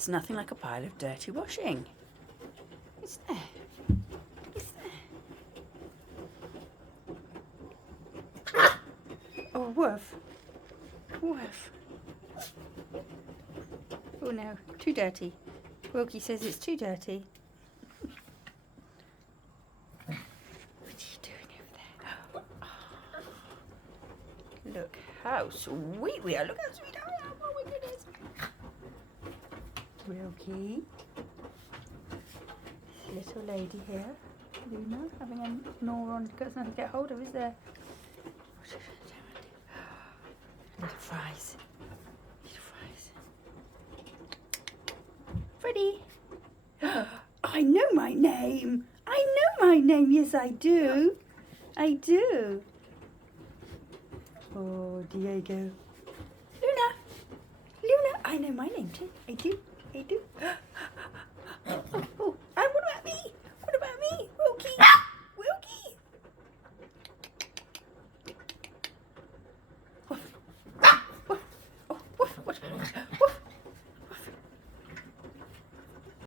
There's nothing like a pile of dirty washing. Is there? Is there? Oh, woof. Woof. Oh no, too dirty. Wilkie says it's too dirty. What are you doing over there? Look how sweet we are. Look how sweet I am. Oh my goodness. Wilkie. This little lady here. Luna having a gnaw on. Got nothing to get hold of, is there? Little fries. Little fries. Freddie. I know my name. I know my name. Yes, I do. I do. Oh, Diego. Luna. Luna. I know my name too. I do. I do. Oh, and what about me? What about me? Wilkie. Wilkie. Woof. Woof. Oh, woof. Woof. Woof.